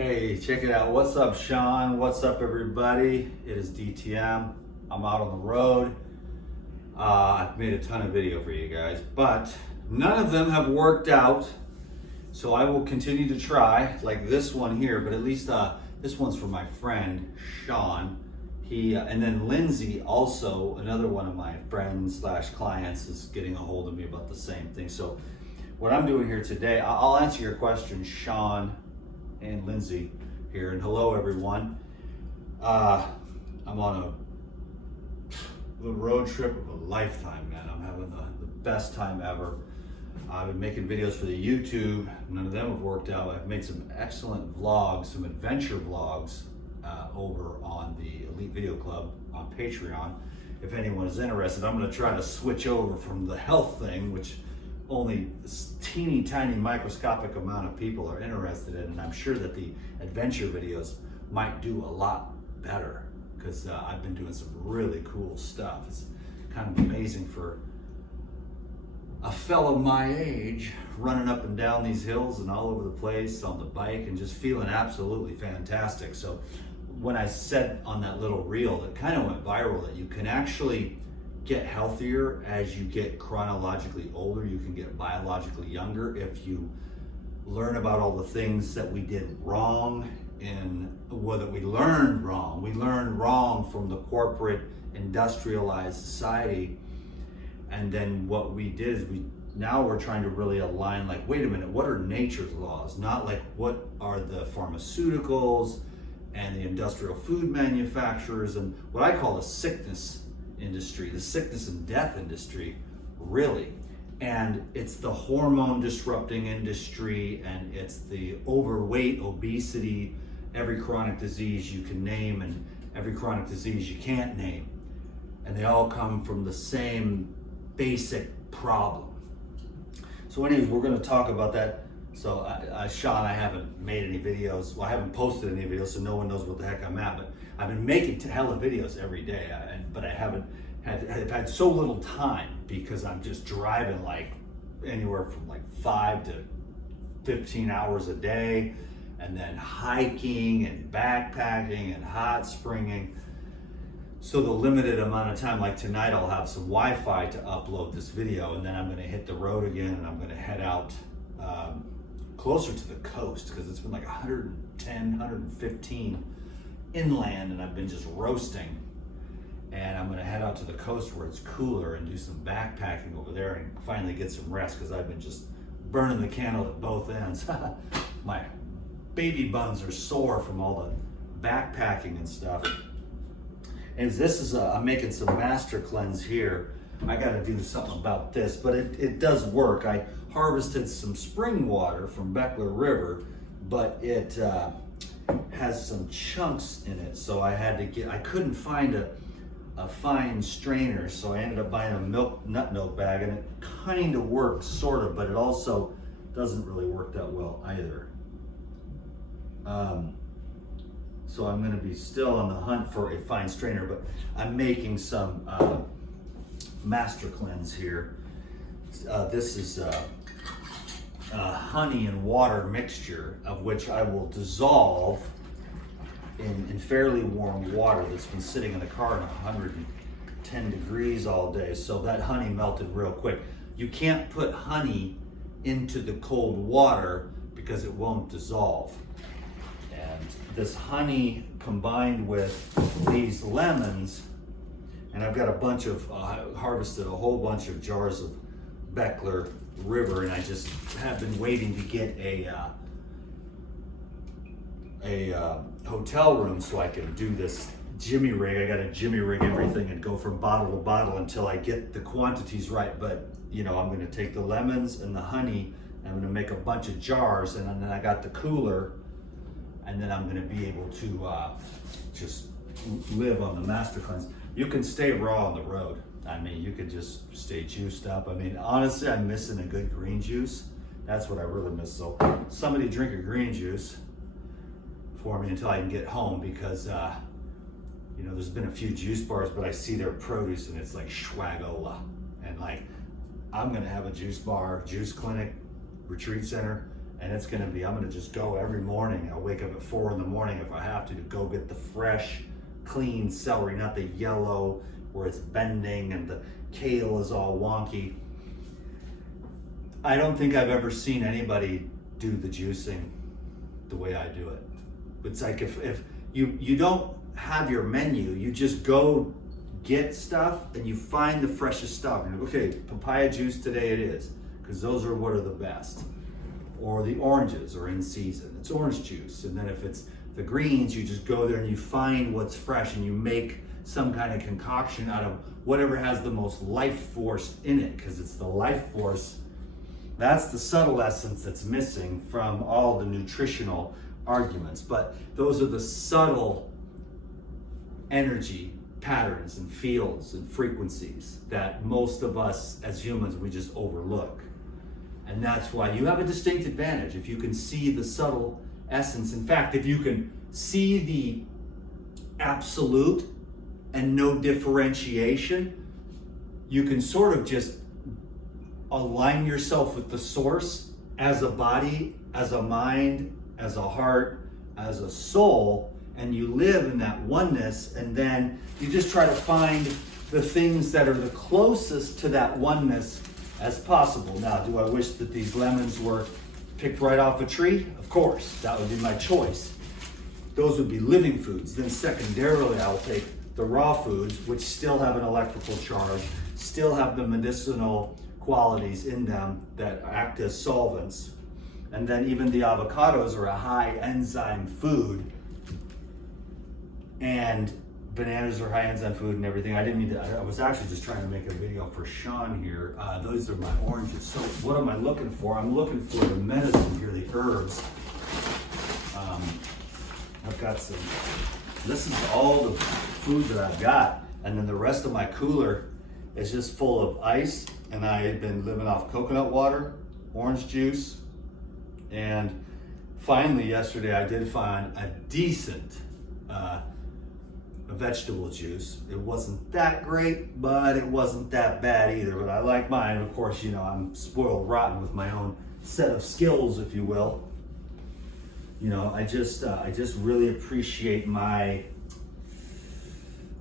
Hey, check it out. What's up, Sean? What's up, everybody? It is DTM. I'm out on the road. I've made a ton of video for you guys, but none of them have worked out. So I will continue to try, like this one here, but at least this one's for my friend, Sean. And then Lindsay, also another one of my friends / clients, is getting a hold of me about the same thing. So what I'm doing here today, I'll answer your question, Sean and Lindsay here, and hello everyone. I'm on the road trip of a lifetime, man. I'm having the best time ever. I've been making videos for the YouTube. None of them have worked out. I've made some excellent vlogs, some adventure vlogs over on the Elite Video Club on Patreon. If anyone is interested, I'm gonna try to switch over from the health thing, which only this teeny tiny microscopic amount of people are interested in, and I'm sure that the adventure videos might do a lot better because I've been doing some really cool stuff. It's kind of amazing for a fellow my age running up and down these hills and all over the place on the bike and just feeling absolutely fantastic. So when I said on that little reel that kind of went viral that you can actually get healthier as you get chronologically older, you can get biologically younger if you learn about all the things that we did wrong and whether we learned wrong. We learned wrong from the corporate industrialized society, and then what we did is now we're trying to really align, like, wait a minute, what are nature's laws? Not like what are the pharmaceuticals and the industrial food manufacturers and what I call the sickness industry, the sickness and death industry, really. And it's the hormone disrupting industry, and it's the overweight, obesity, every chronic disease you can name and every chronic disease you can't name. And they all come from the same basic problem. So anyways, we're gonna talk about that. So Sean, I haven't made any videos. Well, I haven't posted any videos, so no one knows what the heck I'm at, but I've been making hella videos every day, but I've had so little time because I'm just driving like anywhere from like 5 to 15 hours a day, and then hiking and backpacking and hot springing. So the limited amount of time, like tonight I'll have some Wi-Fi to upload this video, and then I'm gonna hit the road again, and I'm gonna head out closer to the coast because it's been like 110, 115 inland, and I've been just roasting. And I'm gonna head out to the coast where it's cooler and do some backpacking over there and finally get some rest because I've been just burning the candle at both ends. My baby buns are sore from all the backpacking and stuff. And this is, I'm making some master cleanse here. I gotta do something about this, but it does work. I harvested some spring water from Beckler River, but it has some chunks in it, so I couldn't find a fine strainer, so I ended up buying a nut milk bag, and it kind of works, sort of, but it also doesn't really work that well either. So I'm going to be still on the hunt for a fine strainer, but I'm making some master cleanse here. This is honey and water mixture, of which I will dissolve in fairly warm water that's been sitting in the car in 110 degrees all day. So that honey melted real quick. You can't put honey into the cold water because it won't dissolve. And this honey combined with these lemons, and I've got a bunch of, harvested a whole bunch of jars of Beckler River, and I just have been waiting to get a hotel room so I can do this jimmy rig. I got to jimmy rig everything and go from bottle to bottle until I get the quantities right. But you know, I'm going to take the lemons and the honey, and I'm going to make a bunch of jars, and then I got the cooler, and then I'm going to be able to just live on the master cleanse. You can stay raw on the road. I mean, you could just stay juiced up. I mean, honestly, I'm missing a good green juice. That's what I really miss. So somebody drink a green juice for me until I can get home, because you know, there's been a few juice bars, but I see their produce and it's like schwagola, and like I'm gonna have a juice bar, juice clinic, retreat center, And it's gonna be, I'm gonna just go every morning. I'll wake up at 4 in the morning if I have to go get the fresh, clean celery, not the yellow where it's bending and the kale is all wonky. I don't think I've ever seen anybody do the juicing the way I do it. It's like if you don't have your menu, you just go get stuff and you find the freshest stuff. And okay, papaya juice today it is, because those are what are the best. Or the oranges are in season, it's orange juice. And then if it's the greens, you just go there and you find what's fresh and you make some kind of concoction out of whatever has the most life force in it, because it's the life force. That's the subtle essence that's missing from all the nutritional arguments. But those are the subtle energy patterns and fields and frequencies that most of us as humans, we just overlook. And that's why you have a distinct advantage if you can see the subtle essence. In fact, if you can see the absolute and no differentiation, you can sort of just align yourself with the source as a body, as a mind, as a heart, as a soul, and you live in that oneness, and then you just try to find the things that are the closest to that oneness as possible. Now, do I wish that these lemons were picked right off a tree? Of course, that would be my choice. Those would be living foods. Then secondarily, I will take the raw foods, which still have an electrical charge, still have the medicinal qualities in them that act as solvents. And then even the avocados are a high enzyme food, and bananas are high enzyme food and everything. I was actually just trying to make a video for Sean here. Those are my oranges. So what am I looking for? I'm looking for the medicine here, the herbs. I've got some, this is all the food that I've got. And then the rest of my cooler is just full of ice. And I had been living off coconut water, orange juice. And finally yesterday I did find a decent vegetable juice. It wasn't that great, but it wasn't that bad either. But I like mine. Of course, you know, I'm spoiled rotten with my own set of skills, if you will. You know, I just really appreciate my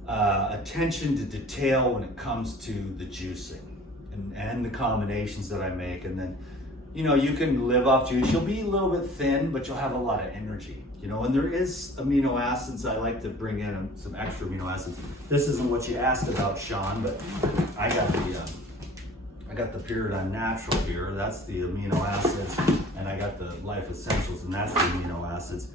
attention to detail when it comes to the juicing and the combinations that I make. And then, you know, you can live off juice. You'll be a little bit thin, but you'll have a lot of energy. You know, and there is amino acids. I like to bring in some extra amino acids. This isn't what you asked about, Sean, but I got the Pyridine Natural here. That's the amino acids, and I got the Life Essentials, and that's the amino acids.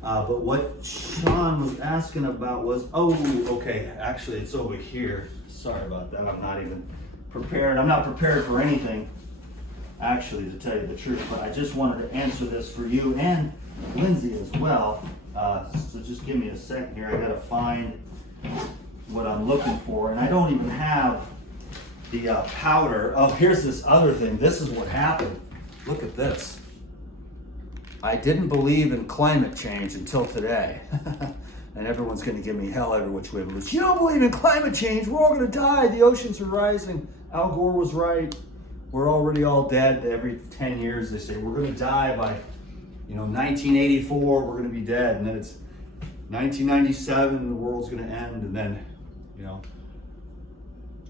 But what Sean was asking about was, oh, okay, actually it's over here. Sorry about that. I'm not even prepared. I'm not prepared for anything, actually, to tell you the truth. But I just wanted to answer this for you and Lindsay as well. So just give me a second here. I gotta find what I'm looking for, and I don't even have the powder. Oh, here's this other thing. This is what happened. Look at this. I didn't believe in climate change until today. And everyone's gonna give me hell every which way. But you don't believe in climate change, we're all gonna die. The oceans are rising. Al Gore was right. We're already all dead. Every 10 years they say we're gonna die by 1984, we're going to be dead, and then it's 1997, and the world's going to end, and then,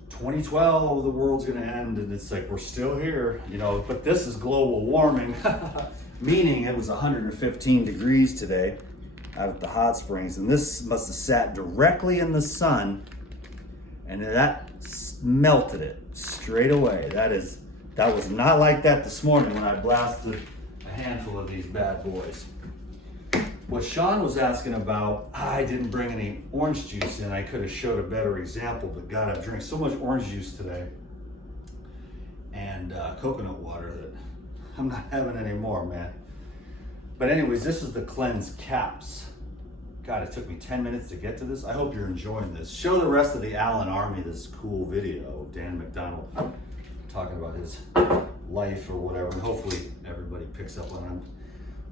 2012, the world's going to end, and it's like we're still here, But this is global warming, meaning it was 115 degrees today out at the hot springs, and this must have sat directly in the sun, and that melted it straight away. That was not like that this morning when I blasted a handful of these bad boys. What Sean was asking about, I didn't bring any orange juice in. I could have showed a better example, but God, I've drank so much orange juice today and coconut water that I'm not having any more, man. But anyways, this is the cleanse caps. God, it took me 10 minutes to get to this. I hope you're enjoying this. Show the rest of the Allen Army this cool video of Dan McDonald talking about his life or whatever, and hopefully everybody picks up on it. I'm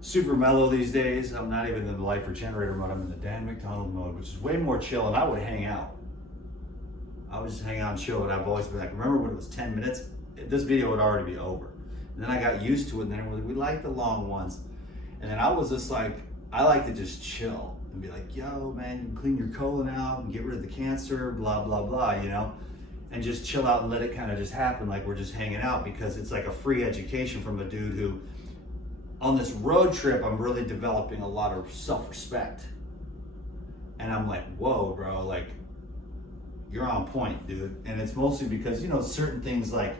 super mellow these days. I'm not even in the Life Regenerator mode. I'm in the Dan McDonald mode, which is way more chill, and I would hang out. I would just hang out and chill, and I've always been like, remember when it was 10 minutes? This video would already be over. And then I got used to it, and then we like the long ones. And then I was just like, I like to just chill and be like, yo, man, you can clean your colon out and get rid of the cancer, blah, blah, blah, you know? And just chill out and let it kind of just happen like we're just hanging out, because it's like a free education from a dude who, on this road trip, I'm really developing a lot of self-respect. And I'm like, whoa, bro, like, you're on point, dude. And it's mostly because, you know, certain things like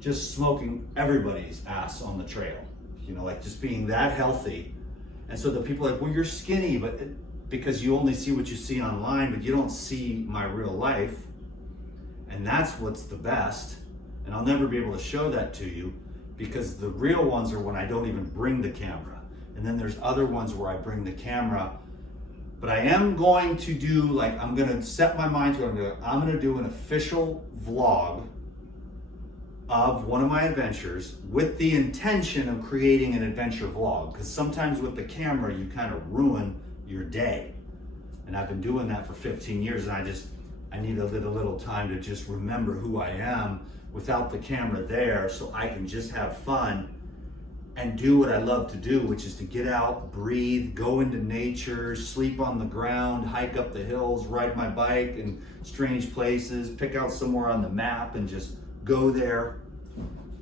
just smoking everybody's ass on the trail, you know, like just being that healthy. And so the people are like, well, you're skinny, but because you only see what you see online, but you don't see my real life. And that's what's the best. And I'll never be able to show that to you, because the real ones are when I don't even bring the camera. And then there's other ones where I bring the camera. But I am going to do, like, I'm going to set my mind to it. I'm going to do an official vlog of one of my adventures with the intention of creating an adventure vlog. Because sometimes with the camera, you kind of ruin your day. And I've been doing that for 15 years, and I need a little time to just remember who I am without the camera there, so I can just have fun and do what I love to do, which is to get out, breathe, go into nature, sleep on the ground, hike up the hills, ride my bike in strange places, pick out somewhere on the map and just go there.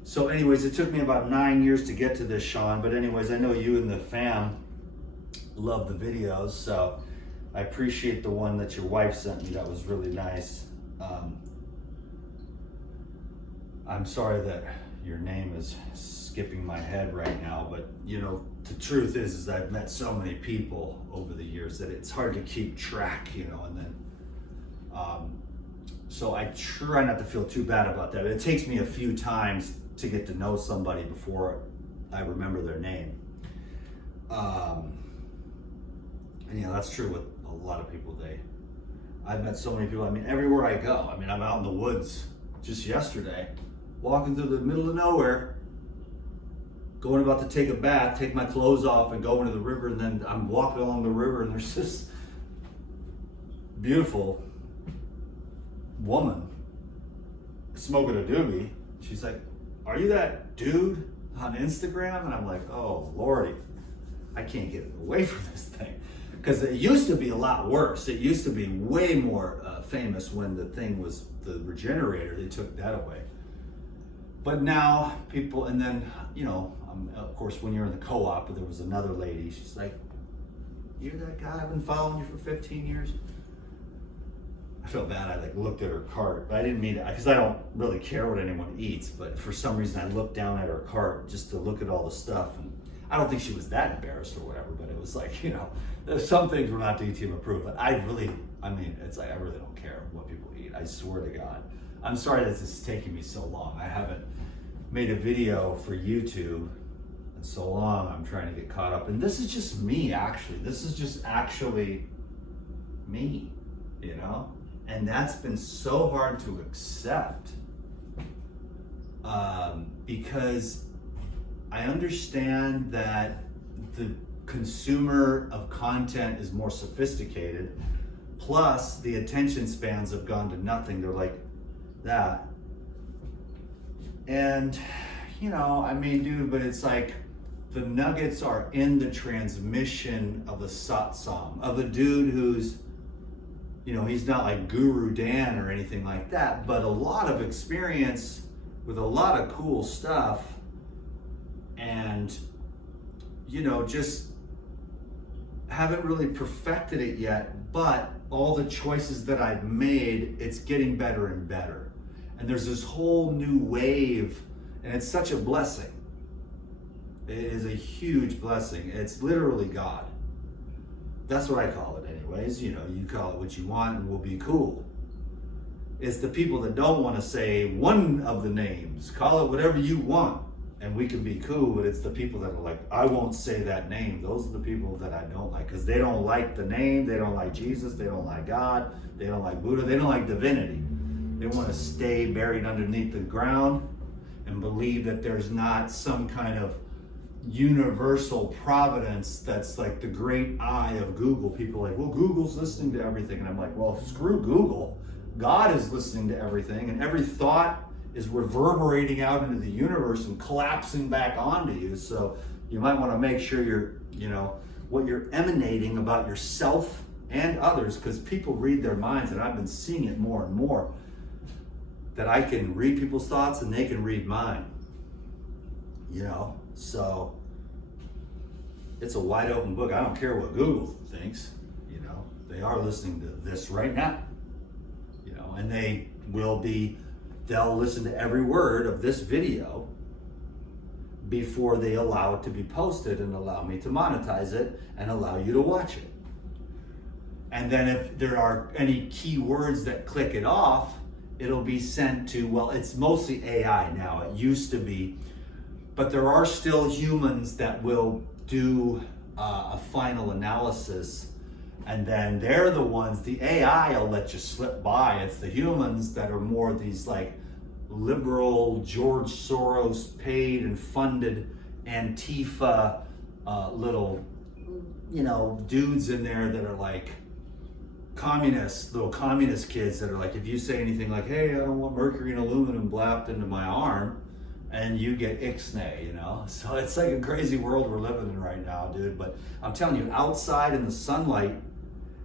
So anyways, it took me about 9 years to get to this, Sean, but anyways, I know you and the fam love the videos, so I appreciate the one that your wife sent me. That was really nice. I'm sorry that your name is skipping my head right now, but you know, the truth is I've met so many people over the years that it's hard to keep track, you know, and then so I try not to feel too bad about that. But it takes me a few times to get to know somebody before I remember their name. And yeah, that's true with a lot of people. I've met so many people. I mean, everywhere I go. I mean, I'm out in the woods just yesterday, walking through the middle of nowhere, going about to take a bath, take my clothes off and go into the river, and then I'm walking along the river and there's this beautiful woman smoking a doobie. She's like, are you that dude on Instagram? And I'm like, oh Lordy, I can't get away from this thing. Because it used to be a lot worse. It used to be way more famous when the thing was the Regenerator. They took that away. But now people, and then, you know, of course, when you're in the co-op, there was another lady. She's like, you're that guy? I've been following you for 15 years. I felt bad. I like looked at her cart, but I didn't mean to, because I don't really care what anyone eats. But for some reason, I looked down at her cart just to look at all the stuff. And I don't think she was that embarrassed or whatever, but it was like, you know, there's some things were not DTM approved, but I mean, it's like, I really don't care what people eat. I swear to God. I'm sorry that this is taking me so long. I haven't made a video for YouTube in so long. I'm trying to get caught up. And this is just me, actually. This is just actually me, you know? And that's been so hard to accept because I understand that the consumer of content is more sophisticated, plus the attention spans have gone to nothing. They're like that. And, you know, I mean, dude, but it's like the nuggets are in the transmission of a satsang, of a dude who's, you know, he's not like Guru Dan or anything like that, but a lot of experience with a lot of cool stuff. And, you know, just haven't really perfected it yet, but all the choices that I've made, it's getting better and better. And there's this whole new wave, and it's such a blessing. It is a huge blessing. It's literally God. That's what I call it anyways. You know, you call it what you want and we'll be cool. It's the people that don't want to say one of the names. Call it whatever you want and we can be cool, but it's the people that are like, I won't say that name. Those are the people that I don't like, because they don't like the name, they don't like Jesus, they don't like God, they don't like Buddha, they don't like divinity. They want to stay buried underneath the ground and believe that there's not some kind of universal providence that's like the great eye of Google. People are like, well, Google's listening to everything. And I'm like, well, screw Google. God is listening to everything, and every thought is reverberating out into the universe and collapsing back onto you. So you might want to make sure what you're emanating about yourself and others, because people read their minds, and I've been seeing it more and more, that I can read people's thoughts and they can read mine. So it's a wide open book. I don't care what Google thinks. They are listening to this right now. And they'll listen to every word of this video before they allow it to be posted and allow me to monetize it and allow you to watch it. And then if there are any keywords that click it off, it'll be sent to, well, it's mostly AI now. It used to be, but there are still humans that will do a final analysis, and then they're the ones, the AI will let you slip by. It's the humans that are more these like liberal, George Soros paid and funded Antifa little, dudes in there that are like little communist kids that are like, if you say anything like, hey, I don't want mercury and aluminum blapped into my arm, and you get ixnay, So it's like a crazy world we're living in right now, dude. But I'm telling you, outside in the sunlight,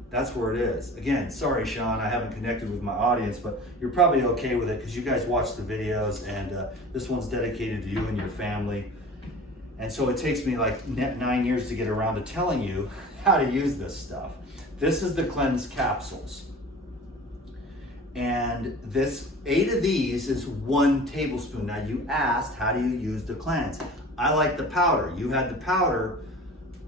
that's where it is. Again, sorry, Sean, I haven't connected with my audience, but you're probably okay with it because you guys watch the videos, and this one's dedicated to you and your family. And so it takes me like 9 years to get around to telling you how to use this stuff. This is the cleanse capsules. And 8 of these is 1 tablespoon. Now you asked, how do you use the cleanse? I like the powder. You had the powder,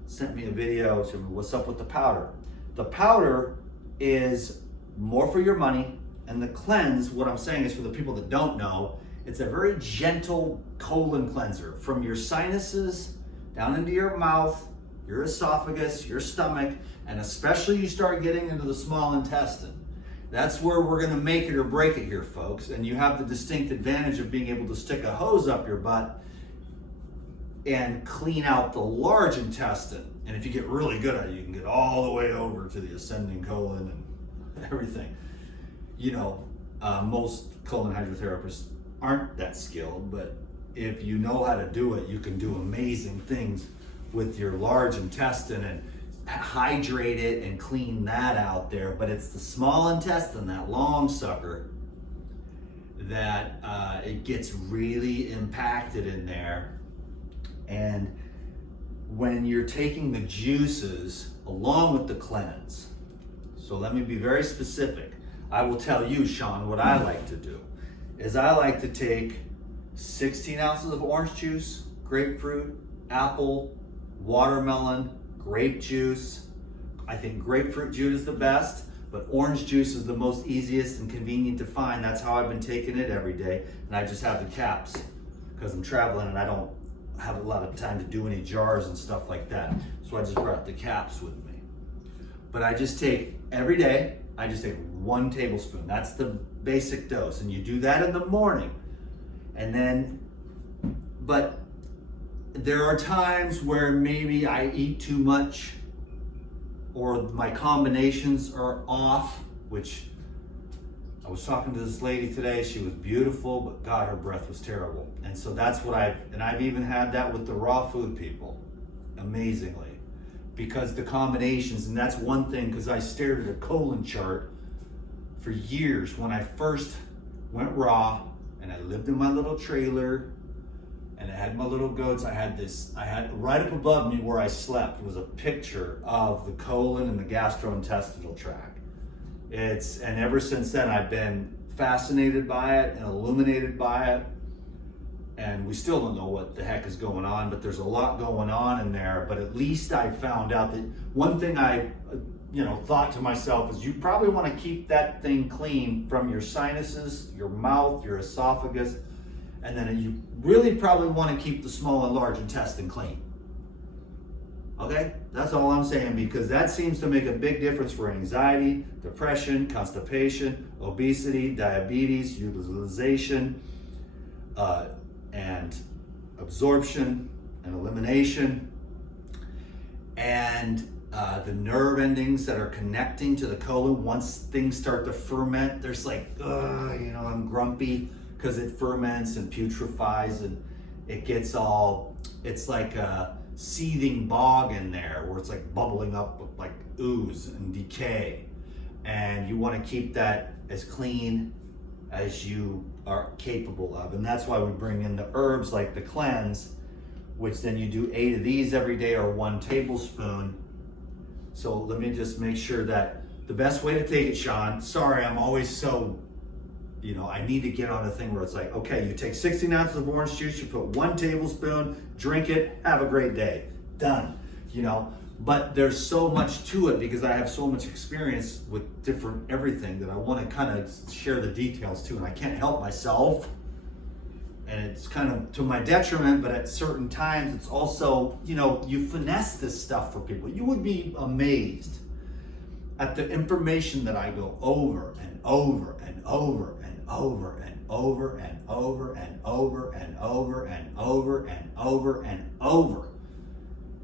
sent me a video, so what's up with the powder? The powder is more for your money, and the cleanse, what I'm saying is for the people that don't know, it's a very gentle colon cleanser from your sinuses down into your mouth, your esophagus, your stomach, and especially you start getting into the small intestine. That's where we're gonna make it or break it here, folks. And you have the distinct advantage of being able to stick a hose up your butt and clean out the large intestine. And if you get really good at it, you can get all the way over to the ascending colon and everything. Most colon hydrotherapists aren't that skilled, but if you know how to do it, you can do amazing things with your large intestine and hydrate it and clean that out there. But it's the small intestine, that long sucker, that it gets really impacted in there. And when you're taking the juices along with the cleanse, so let me be very specific. I will tell you, Sean, what I like to do is I like to take 16 ounces of orange juice, grapefruit, apple, watermelon, grape juice. I think grapefruit juice is the best, but orange juice is the most easiest and convenient to find. That's how I've been taking it every day. And I just have the caps because I'm traveling and I don't have a lot of time to do any jars and stuff like that. So I just brought the caps with me. But I just take, every day, I just take 1 tablespoon. That's the basic dose. And you do that in the morning. And then, but there are times where maybe I eat too much or my combinations are off, which I was talking to this lady today. She was beautiful, but God, her breath was terrible. And so that's what I've even had that with the raw food people, amazingly, because the combinations, and that's one thing, because I stared at a colon chart for years when I first went raw and I lived in my little trailer and I had my little goats. I had right up above me where I slept was a picture of the colon and the gastrointestinal tract. And ever since then I've been fascinated by it and illuminated by it. And we still don't know what the heck is going on, but there's a lot going on in there. But at least I found out that one thing I thought to myself is you probably want to keep that thing clean from your sinuses, your mouth, your esophagus, and then you really probably want to keep the small and large intestine clean. Okay? That's all I'm saying, because that seems to make a big difference for anxiety, depression, constipation, obesity, diabetes, utilization, and absorption and elimination, and the nerve endings that are connecting to the colon. Once things start to ferment, there's like, I'm grumpy because it ferments and putrefies, and it gets all, it's like a seething bog in there where it's like bubbling up with like ooze and decay. And you want to keep that as clean as you are capable of. And that's why we bring in the herbs like the cleanse, which then you do 8 of these every day, or 1 tablespoon. So let me just make sure that the best way to take it, Sean, sorry, I'm always so, you know, I need to get on a thing where it's like, okay, you take 16 ounces of orange juice, you put 1 tablespoon, drink it, have a great day, done, you know. But there's so much to it because I have so much experience with different everything that I want to kind of share the details too, and I can't help myself. And it's kind of to my detriment, but at certain times it's also, you know, you finesse this stuff for people. You would be amazed at the information that I go over and over and over and over and over and over and over and over and over and over and over.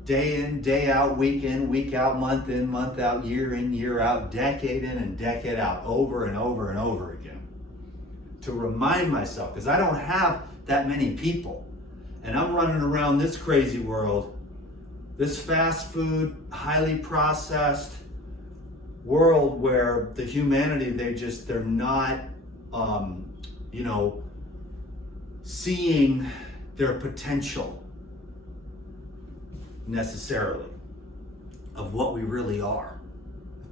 Day in, day out, week in, week out, month in, month out, year in, year out, decade in and decade out, over and over and over again. To remind myself, because I don't have that many people. And I'm running around this crazy world, this fast food, highly processed world where the humanity, they're not, you know, seeing their potential necessarily of what we really are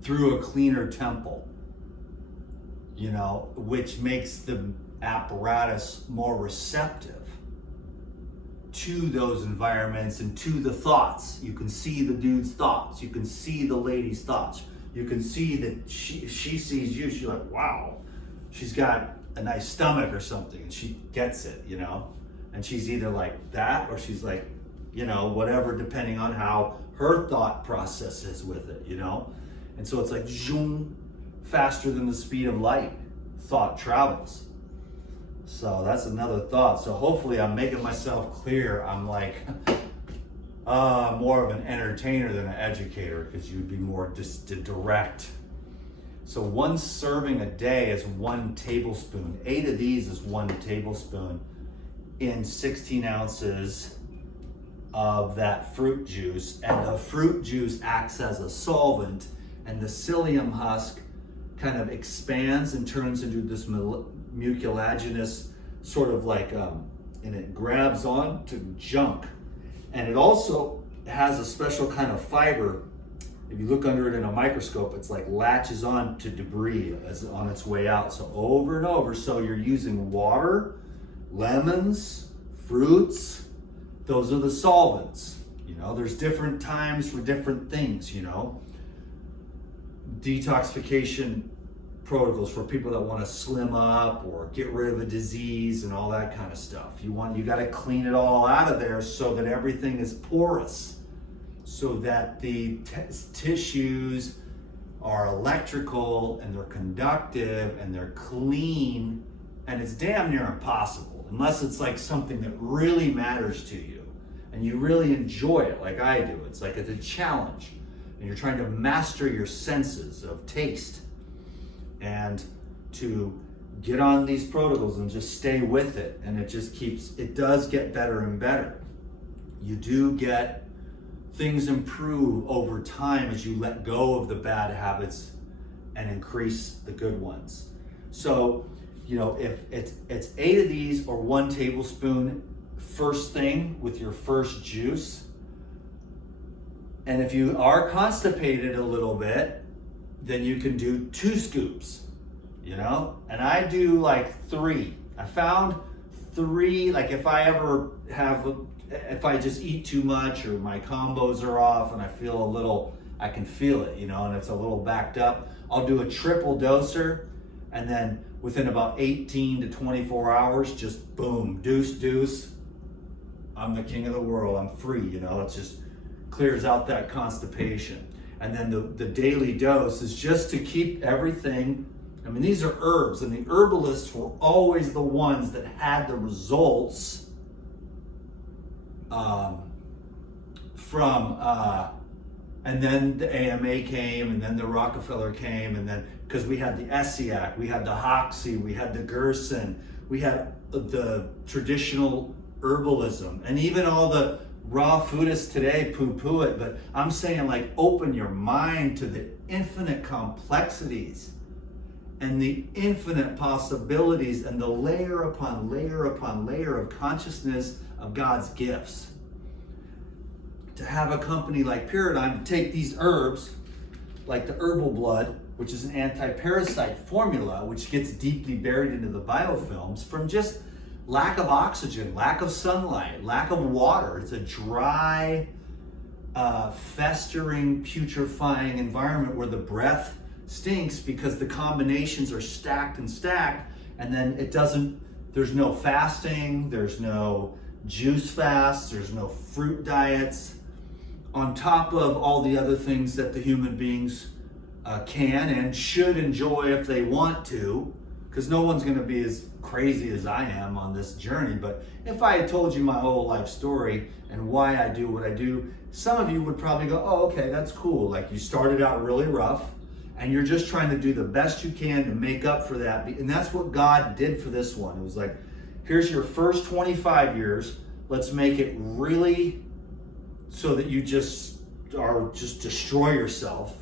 through a cleaner temple, you know, which makes the apparatus more receptive to those environments and to the thoughts. You can see the dude's thoughts, you can see the lady's thoughts, you can see that she sees you, she's like, wow, she's got a nice stomach or something, and she gets it, you know, and she's either like that or she's like, you know, whatever, depending on how her thought process is with it, you know. And so it's like zoom, faster than the speed of light, thought travels. So that's another thought. So hopefully I'm making myself clear. I'm like more of an entertainer than an educator, because you'd be more just direct. So 1 serving a day is 1 tablespoon. 8 of these is 1 tablespoon in 16 ounces of that fruit juice. And the fruit juice acts as a solvent, and the psyllium husk kind of expands and turns into this mucilaginous sort of like, and it grabs on to junk. And it also has a special kind of fiber. If you look under it in a microscope, it's like latches on to debris as on its way out. So over and over. So you're using water, lemons, fruits. Those are the solvents. You know, there's different times for different things, you know. Detoxification protocols for people that want to slim up or get rid of a disease and all that kind of stuff. You got to clean it all out of there so that everything is porous, so that the tissues are electrical and they're conductive and they're clean. And it's damn near impossible unless it's like something that really matters to you and you really enjoy it like I do. It's like it's a challenge and you're trying to master your senses of taste, and to get on these protocols and just stay with it. And it does get better and better. You do get things improve over time as you let go of the bad habits and increase the good ones. So, you know, if it's 8 of these or 1 tablespoon first thing with your first juice. And if you are constipated a little bit, then you can do 2 scoops, you know? And I do like 3. I found 3, like if I just eat too much or my combos are off and I can feel it, you know, and it's a little backed up, I'll do a triple doser, and then within about 18 to 24 hours, just boom, deuce, I'm the king of the world, I'm free, you know, it just clears out that constipation. And then the daily dose is just to keep everything. I mean, these are herbs, and the herbalists were always the ones that had the results and then the AMA came, and then the Rockefeller came, and then because we had the Essiac, we had the Hoxie, we had the Gerson, We had the traditional herbalism, and even all the raw foodists today poo-poo it, but I'm saying, like, open your mind to the infinite complexities and the infinite possibilities and the layer upon layer upon layer of consciousness of God's gifts. To have a company like Paradigm to take these herbs, like the herbal blood, which is an anti-parasite formula, which gets deeply buried into the biofilms from just lack of oxygen, lack of sunlight, lack of water. It's a dry, festering, putrefying environment where the breath stinks because the combinations are stacked and stacked, and then there's no fasting, there's no juice fasts, there's no fruit diets, on top of all the other things that the human beings can and should enjoy if they want to, because no one's going to be as crazy as I am on this journey. But if I had told you my whole life story and why I do what I do, some of you would probably go, oh, okay, that's cool. Like, you started out really rough and you're just trying to do the best you can to make up for that. And that's what God did for this one. It was like, here's your first 25 years. Let's make it really so that you just destroy yourself.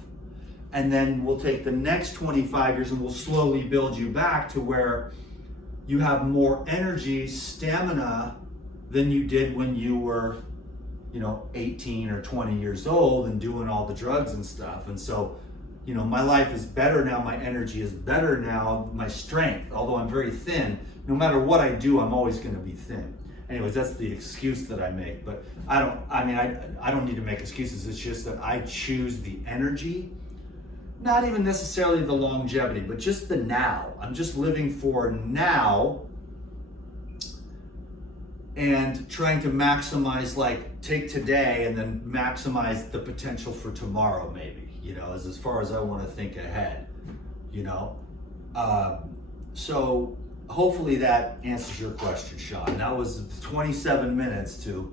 And then we'll take the next 25 years and we'll slowly build you back to where you have more energy, stamina than you did when you were, 18 or 20 years old and doing all the drugs and stuff. And so, my life is better now, my energy is better now, my strength, although I'm very thin, no matter what I do, I'm always going to be thin. Anyways, that's the excuse that I make. But I don't need to make excuses. It's just that I choose the energy, not even necessarily the longevity, but just the now. I'm just living for now and trying to maximize, like, take today and then maximize the potential for tomorrow, maybe, as far as I want to think ahead, So hopefully that answers your question, Sean. That was 27 minutes to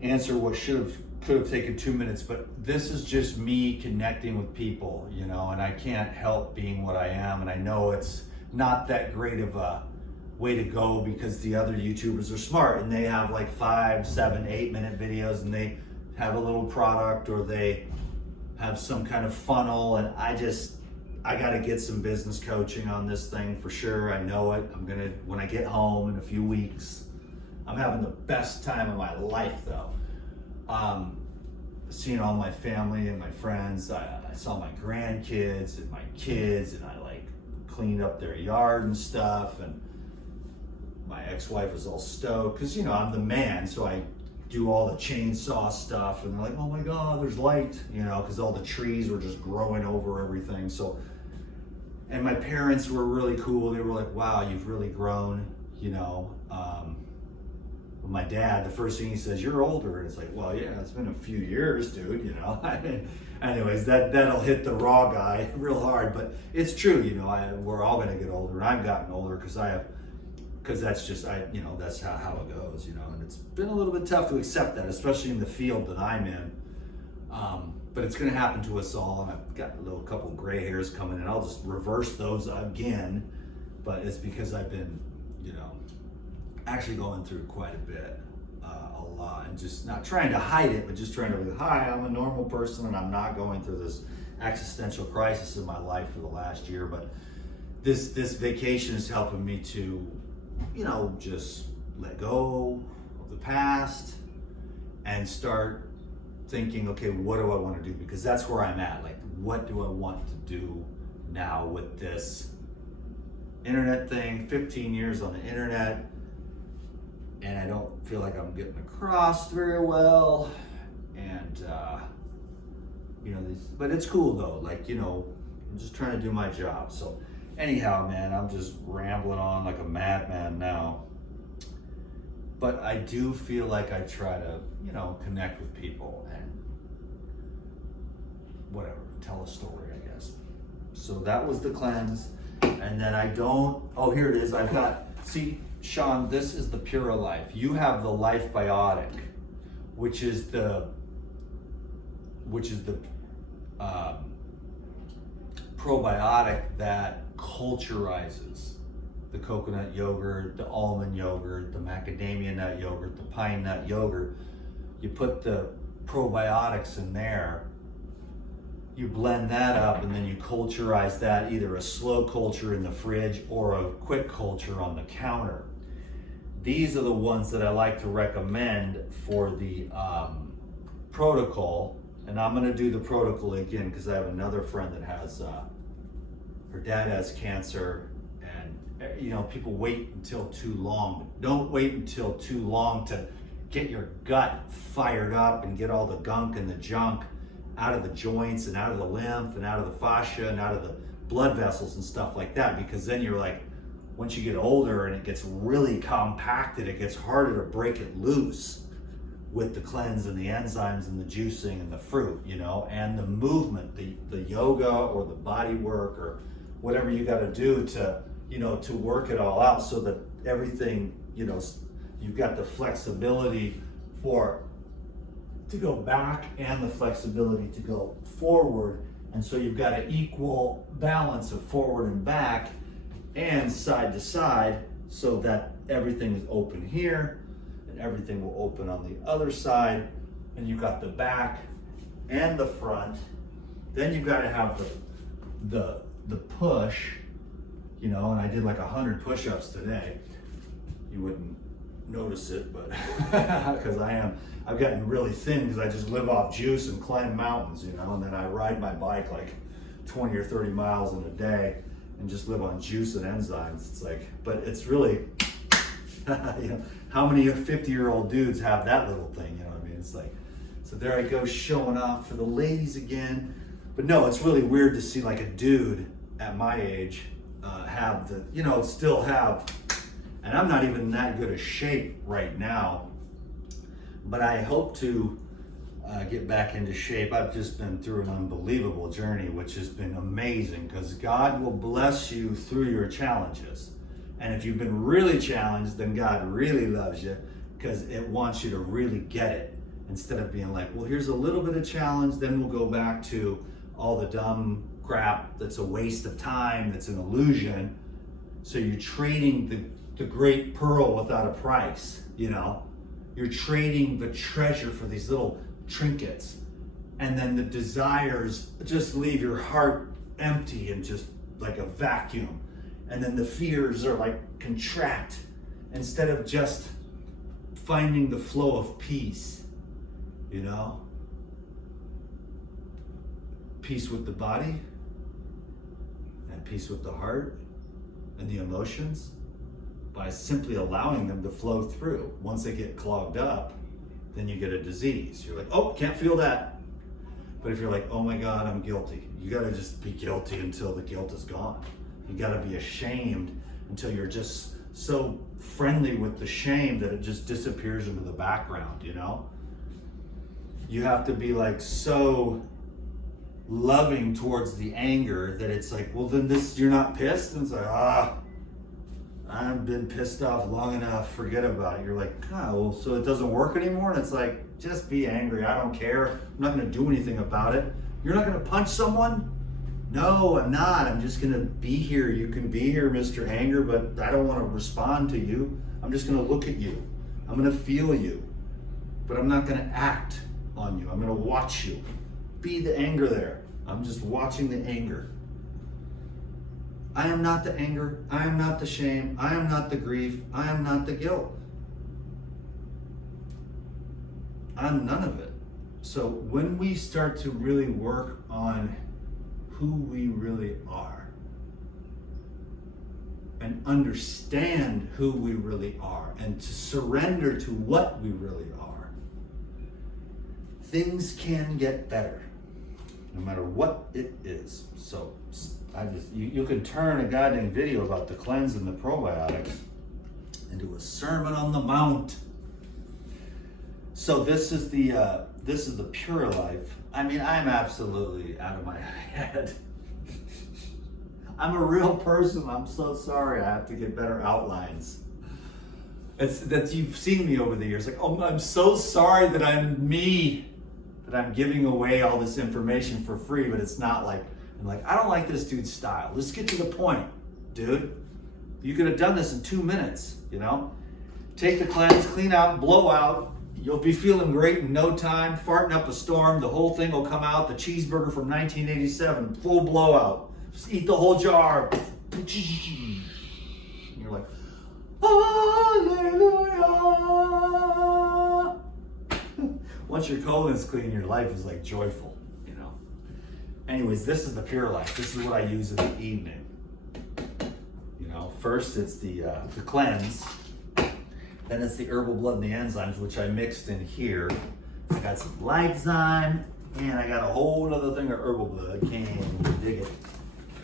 answer what could have taken 2 minutes, but this is just me connecting with people, and I can't help being what I am, and I know it's not that great of a way to go because the other YouTubers are smart and they have like 5, 7, 8 minute videos and they have a little product or they have some kind of funnel, and I got to get some business coaching on this thing for sure. I know it. When I get home in a few weeks, I'm having the best time of my life though. Seeing all my family and my friends. I saw my grandkids and my kids, and I cleaned up their yard and stuff, and my ex-wife was all stoked because I'm the man, so I do all the chainsaw stuff, and they're like, oh my God, there's light, because all the trees were just growing over everything. So, and my parents were really cool. They were like, wow, you've really grown, my dad, the first thing he says, you're older. And it's like, well, yeah, it's been a few years, dude, anyways, that'll hit the raw guy real hard, but it's true, we're all going to get older, and I've gotten older because that's just, that's how it goes, and it's been a little bit tough to accept that, especially in the field that I'm in. But it's going to happen to us all, and I've got a couple gray hairs coming in. I'll just reverse those again, but it's because I've been, actually going through quite a bit, a lot, and just not trying to hide it, but just trying to be, hi, I'm a normal person, and I'm not going through this existential crisis in my life for the last year. But this vacation is helping me to, just let go of the past and start thinking, okay, what do I want to do? Because that's where I'm at. Like, what do I want to do now with this internet thing? 15 years on the internet, and I don't feel like I'm getting across very well. And, but it's cool though. I'm just trying to do my job. So anyhow, man, I'm just rambling on like a madman now. But I do feel like I try to, connect with people and whatever, tell a story, I guess. So that was the cleanse. And then here it is. See, Sean, this is the Pura Life. You have the Life Biotic, which is the probiotic that culturizes the coconut yogurt, the almond yogurt, the macadamia nut yogurt, the pine nut yogurt. You put the probiotics in there, you blend that up, and then you culturize that, either a slow culture in the fridge or a quick culture on the counter. These are the ones that I like to recommend for the protocol. And I'm gonna do the protocol again because I have another friend that has, her dad has cancer, and you know, people wait until too long. Don't wait until too long to get your gut fired up and get all the gunk and the junk out of the joints and out of the lymph and out of the fascia and out of the blood vessels and stuff like that, because then you're like, once you get older and it gets really compacted, it gets harder to break it loose with the cleanse and the enzymes and the juicing and the fruit, you know, and the movement, the yoga or the body work or whatever you got to do to, you know, to work it all out so that everything, you know, you've got the flexibility to go back and the flexibility to go forward. And so you've got an equal balance of forward and back and side to side, so that everything is open here and everything will open on the other side. And you've got the back and the front. Then you've got to have the push, you know, and I did like 100 push-ups today. You wouldn't notice it, but because I've gotten really thin because I just live off juice and climb mountains, you know, and then I ride my bike like 20 or 30 miles in a day and just live on juice and enzymes. It's like, but it's really, you know, how many 50-year-old dudes have that little thing, you know what I mean? It's like, so there I go showing off for the ladies again. But no, it's really weird to see like a dude at my age have the, you know, still have, and I'm not even in that good a shape right now, but I hope to get back into shape. I've just been through an unbelievable journey, which has been amazing, because God will bless you through your challenges. And if you've been really challenged, then God really loves you, because it wants you to really get it, instead of being like, well, here's a little bit of challenge, then we'll go back to all the dumb crap that's a waste of time, that's an illusion. So you're trading the great pearl without a price, you know? You're trading the treasure for these little trinkets. And then the desires just leave your heart empty and just like a vacuum. And then the fears are like contract, instead of just finding the flow of peace, you know? Peace with the body and peace with the heart and the emotions, by simply allowing them to flow through. Once they get clogged up, then you get a disease. You're like, oh, can't feel that. But if you're like, oh my God, I'm guilty, you gotta just be guilty until the guilt is gone. You gotta be ashamed until you're just so friendly with the shame that it just disappears into the background, you know? You have to be like so loving towards the anger that it's like, well, then you're not pissed? And it's like, I've been pissed off long enough, forget about it. You're like, well, so it doesn't work anymore? And it's like, just be angry, I don't care. I'm not gonna do anything about it. You're not gonna punch someone? No, I'm not. I'm just gonna be here. You can be here, Mr. Anger, but I don't wanna respond to you. I'm just gonna look at you. I'm gonna feel you, but I'm not gonna act on you. I'm gonna watch you. Be the anger there. I'm just watching the anger. I am not the anger, I am not the shame, I am not the grief, I am not the guilt. I'm none of it. So when we start to really work on who we really are and understand who we really are and to surrender to what we really are, things can get better, no matter what it is. So you can turn a goddamn video about the cleanse and the probiotics into a sermon on the mount. So this is the Pure Life. I mean, I'm absolutely out of my head. I'm a real person. I'm so sorry. I have to get better outlines. It's that you've seen me over the years. Like, oh, I'm so sorry that I'm me, that I'm giving away all this information for free, but it's not like, I'm like, I don't like this dude's style. Let's get to the point, dude. You could have done this in 2 minutes, you know? Take the cleanse, clean out, blow out. You'll be feeling great in no time, farting up a storm. The whole thing will come out. The cheeseburger from 1987, full blowout. Just eat the whole jar. And you're like, hallelujah. Once your colon's clean, your life is like joyful, you know? Anyways, this is the Pure Life. This is what I use in the evening. You know, first it's the cleanse. Then it's the herbal blood and the enzymes, which I mixed in here. I got some Lypzyme, and I got a whole other thing of herbal blood. Can't even dig it.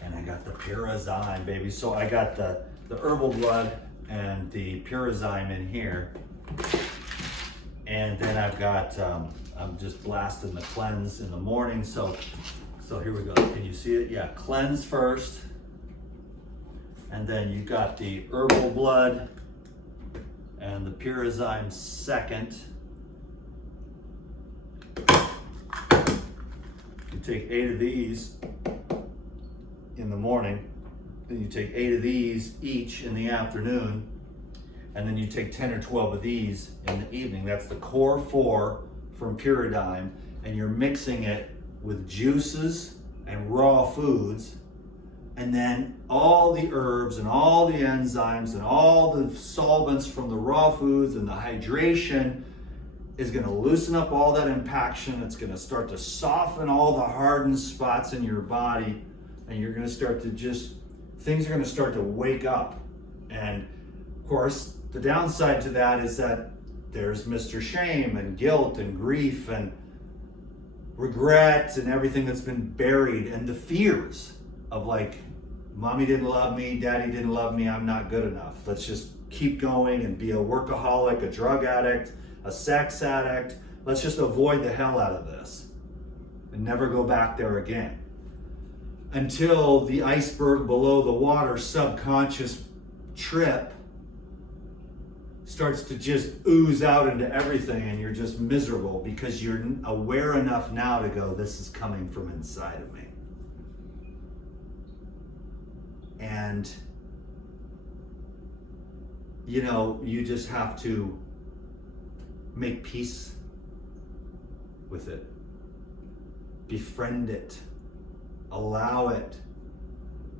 And I got the Pyrazyme, baby. So I got the herbal blood and the Pyrazyme in here. And then I've got, I'm just blasting the cleanse in the morning. So here we go. Can you see it? Yeah, cleanse first. And then you got the herbal blood and the Pyrazyme second. You take 8 of these in the morning, then you take 8 of these each in the afternoon, and then you take 10 or 12 of these in the evening. That's the core 4 from Pyrazyme, and you're mixing it with juices and raw foods. And then all the herbs and all the enzymes and all the solvents from the raw foods and the hydration is going to loosen up all that impaction. It's going to start to soften all the hardened spots in your body. And you're going to start to things are going to start to wake up. And of course, the downside to that is that there's Mr. Shame and guilt and grief and regret and everything that's been buried, and the fears of like, mommy didn't love me, daddy didn't love me, I'm not good enough. Let's just keep going and be a workaholic, a drug addict, a sex addict. Let's just avoid the hell out of this and never go back there again. Until the iceberg below the water subconscious trip starts to just ooze out into everything, and you're just miserable because you're aware enough now to go, this is coming from inside of me. And, you know, you just have to make peace with it, befriend it, allow it,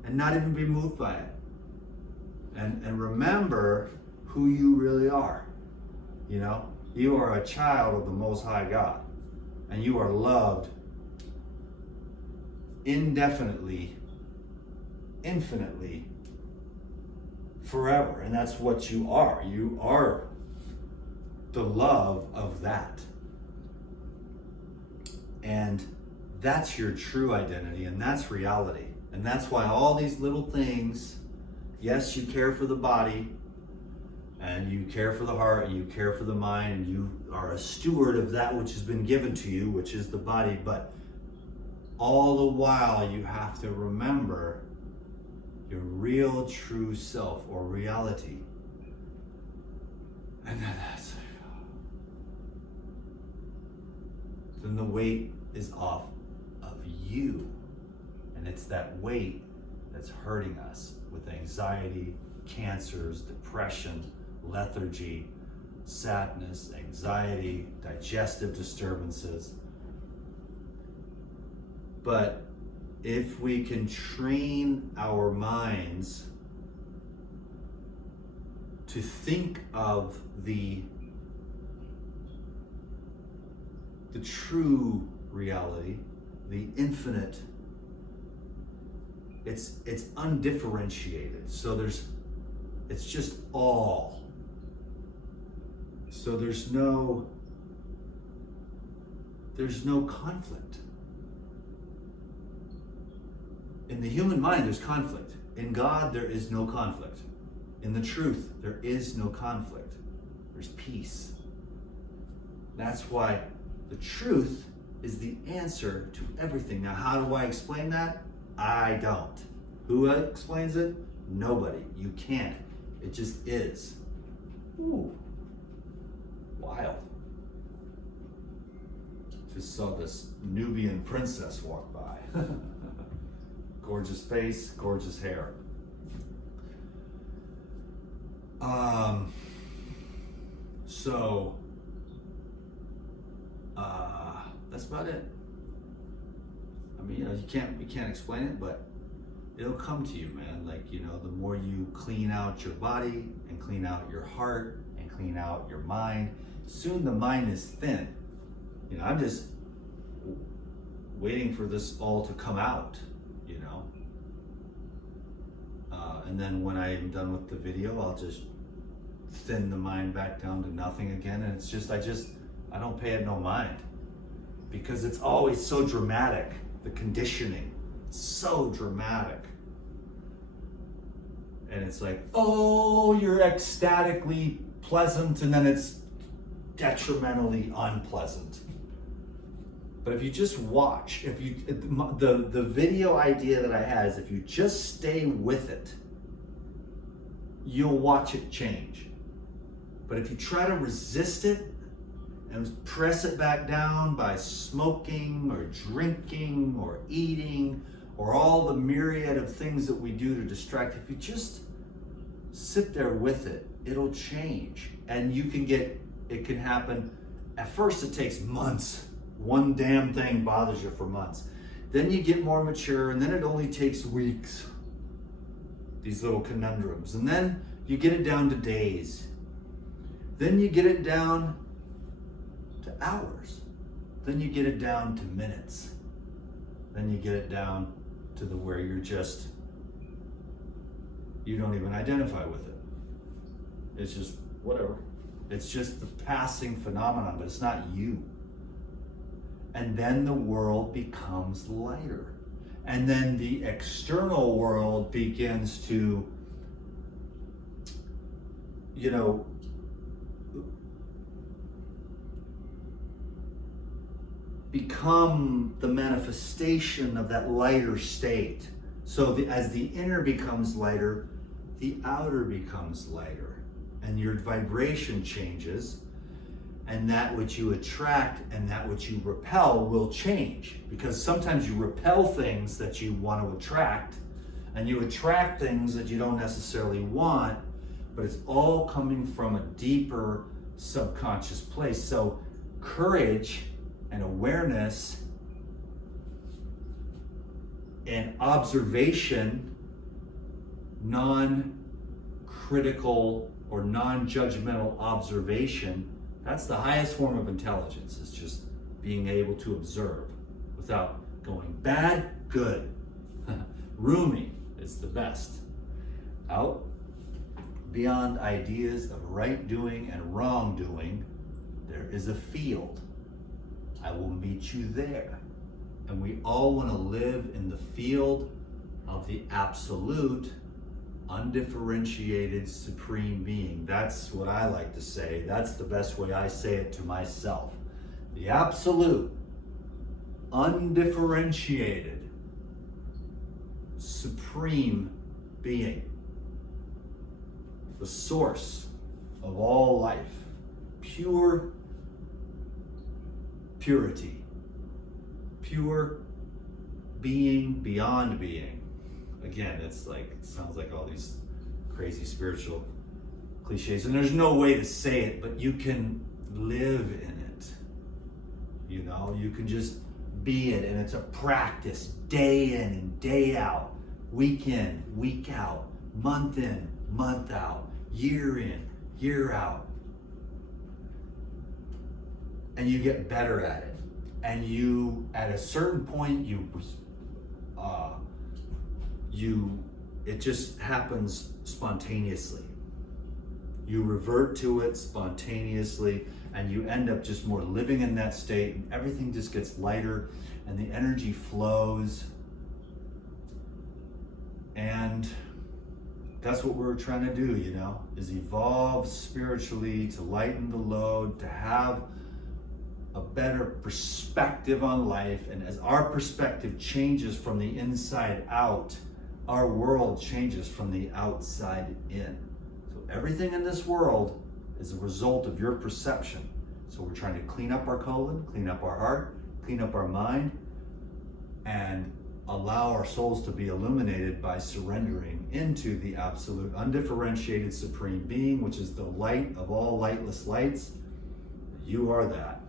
and not even be moved by it. And remember who you really are. You know, you are a child of the Most High God, and you are loved indefinitely, infinitely, forever. And that's what you are. You are the love of that. And that's your true identity, and that's reality. And that's why all these little things, yes, you care for the body, and you care for the heart, and you care for the mind, and you are a steward of that which has been given to you, which is the body. But all the while, you have to remember your real, true self or reality. And then the weight is off of you. And it's that weight that's hurting us with anxiety, cancers, depression, lethargy, sadness, anxiety, digestive disturbances. But if we can train our minds to think of the true reality, the infinite, it's undifferentiated. So it's just all. So there's no conflict. In the human mind, there's conflict. In God, there is no conflict. In the truth, there is no conflict. There's peace. That's why the truth is the answer to everything. Now, how do I explain that? I don't. Who explains it? Nobody. You can't. It just is. Ooh. Wild. Just saw this Nubian princess walk by. Gorgeous face, gorgeous hair. So that's about it. I mean, you can't explain it, but it'll come to you, man. Like, the more you clean out your body and clean out your heart and clean out your mind, soon the mind is thin. I'm just waiting for this all to come out, and then when I am done with the video, I'll just thin the mind back down to nothing again. And it's just, I don't pay it no mind, because it's always so dramatic. The conditioning, it's so dramatic. And it's like, oh, you're ecstatically pleasant, and then it's detrimentally unpleasant. But if you just watch, the video idea that I had is, if you just stay with it, you'll watch it change. But if you try to resist it and press it back down by smoking or drinking or eating or all the myriad of things that we do to distract, if you just sit there with it, it'll change. And it can happen. At first it takes months. One damn thing bothers you for months. Then you get more mature, and then it only takes weeks. These little conundrums. And then you get it down to days. Then you get it down to hours. Then you get it down to minutes. Then you get it down to where you don't even identify with it. It's just whatever. It's just the passing phenomenon, but it's not you. And then the world becomes lighter. And then the external world begins to, become the manifestation of that lighter state. So as the inner becomes lighter, the outer becomes lighter. And your vibration changes. And that which you attract and that which you repel will change. Because sometimes you repel things that you want to attract, and you attract things that you don't necessarily want, but it's all coming from a deeper subconscious place. So courage and awareness and observation, non-critical or non-judgmental observation, that's the highest form of intelligence. It's just being able to observe without going bad, good. Rumi is the best. Out beyond ideas of right doing and wrong doing, there is a field. I will meet you there. And we all want to live in the field of the absolute, undifferentiated supreme being. That's what I like to say. That's the best way I say it to myself. The absolute, undifferentiated, supreme being. The source of all life. Pure purity. Pure being beyond being. Again, it sounds like all these crazy spiritual cliches, and there's no way to say it, but you can live in it. You can just be it, and it's a practice day in and day out, week in, week out, month in, month out, year in, year out. And you get better at it. And you, at a certain point, it just happens spontaneously. You revert to it spontaneously, and you end up just more living in that state, and everything just gets lighter, and the energy flows. And that's what we're trying to do, is evolve spiritually, to lighten the load, to have a better perspective on life. And as our perspective changes from the inside out, our world changes from the outside in. So everything in this world is a result of your perception. So we're trying to clean up our colon, clean up our heart, clean up our mind, and allow our souls to be illuminated by surrendering into the absolute, undifferentiated supreme being, which is the light of all lightless lights. You are that.